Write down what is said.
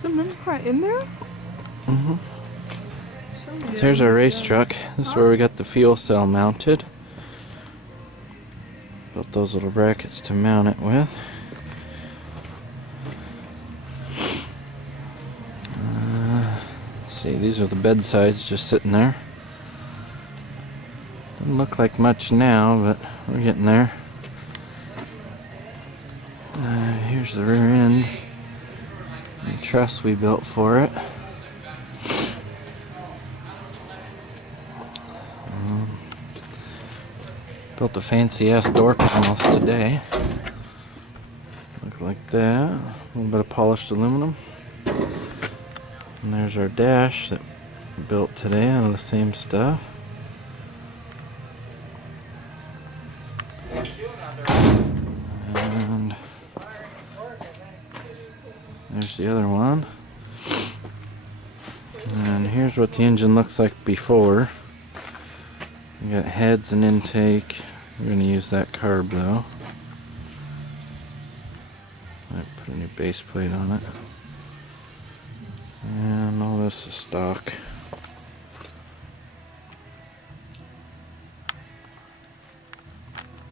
Is the Mini-Quad in there? Mm-hmm. So So here's our race yeah. truck. This is where we got the fuel cell mounted. Built those little brackets to mount it with. Let's see, these are the bed sides just sitting there. Doesn't look like much now, but we're getting there. Here's the rear end. The truss we built for it. Built the fancy ass door panels today. Look like that. A little bit of polished aluminum. And there's our dash that we built today out of the same stuff. And there's the other one. And here's what the engine looks like before. We got heads and intake. We're going to use that carb though. Might put a new base plate on it. And all this is stock.